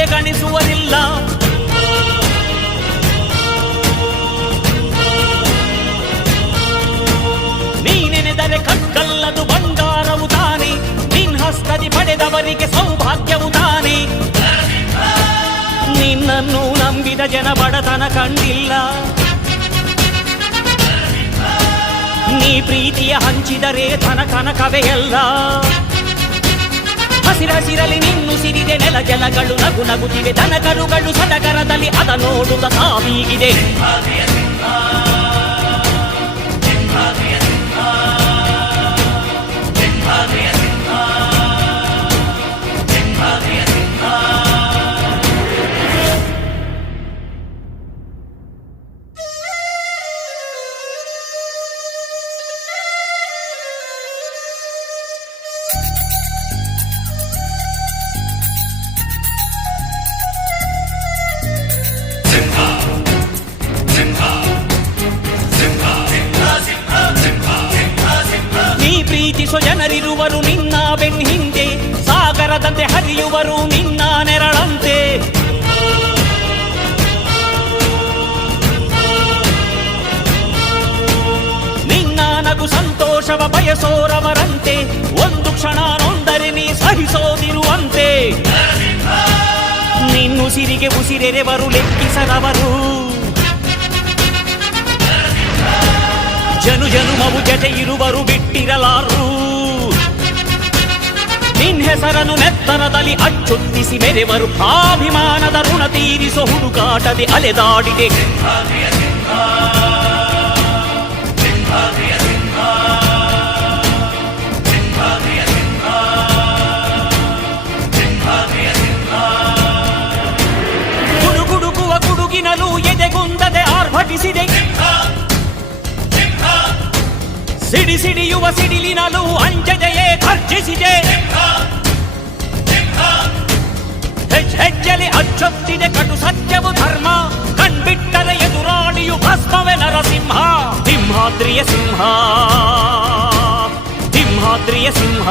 ಕಡೆ ಗಣಿಸುವರಿಲ್ಲ. ನೀನೆನೆದರೆ ಕಕ್ಕಲ್ಲದು ಬಂಗಾರವು ತಾನೆ, ನಿನ್ ಹಸ್ತದಿ ಪಡೆದವರಿಗೆ ಸೌಭಾಗ್ಯವು ತಾನೆ. ನಿನ್ನನ್ನು ನಂಬಿದ ಜನ ಬಡತನ ಕಂಡಿಲ್ಲ. ನೀ ಪ್ರೀತಿಯ ಹಂಚಿದರೆ ಧನ ಕನಕವೇ ಎಲ್ಲ. ಹಸಿರಸಿರಲಿ ನಿನ್ನು ಸಿರಿದೆ ನೆಲ ಜಲಗಳು ನಗು ನಗುತ್ತಿವೆ. ದನಕರುಗಳು ಸಡಗರದಲ್ಲಿ ಅದ ನೋಡುತ್ತ ತಾವೀಗಿದೆ. ಪ್ರೀತಿಸೋ ಜನರಿರುವರು ನಿನ್ನ ಬೆನ್ ಹಿಂದೆ, ಸಾಗರದಂತೆ ಹರಿಯುವರು ನಿನ್ನ ನೆರಳಂತೆ. ನಿನ್ನ ನಗು ಸಂತೋಷವ ಬಯಸೋರವರಂತೆ, ಒಂದು ಕ್ಷಣ ನೊಂದರೆ ನೀ ಸಹಿಸೋದಿರುವಂತೆ. ನಿನ್ನುಸಿರಿಗೆ ಉಸಿರೆರೆವರು ಲೆಕ್ಕಿಸದವರು, ಜನು ಜನುಮವು ಜತೆ ಇರುವರು ಬಿಟ್ಟಿರಲಾರು. ನಿನ್ ಹೆಸರನ್ನು ನೆತ್ತರದಲ್ಲಿ ಅಚ್ಚೊತ್ತಿಸಿ ಮೆರೆವರು, ಅಭಿಮಾನದ ಋಣ ತೀರಿಸೋ ಹುಡುಕಾಟದೆ ಅಲೆದಾಡಿದೆ. ಗುಡುಗುಡುಕುವ ಗುಡುಗಿನಲು ಎದೆಗುಂದದೆ ಆರ್ಭಟಿಸಿದೆ. ಸಿಡಿ ಸಿಡಿಯುವ ಸಿಡಿಲಿನಲು ಅಂಜದೆಯೇ ಘರ್ಜಿಸಿದೆ. ಹೆಜ್ಜೆಲಿ ಅಚ್ಚೊತ್ತಿದೆ ಕಟು ಸತ್ಯವು ಧರ್ಮ, ಕಣ್ಬಿಟ್ಟರೆ ಎದುರಾಳಿಯು ಭಸ್ಮವೇ ನರಸಿಂಹ. ಸಿಂಹಾದ್ರಿಯ ಸಿಂಹ, ಸಿಂಹಾದ್ರಿಯ ಸಿಂಹ.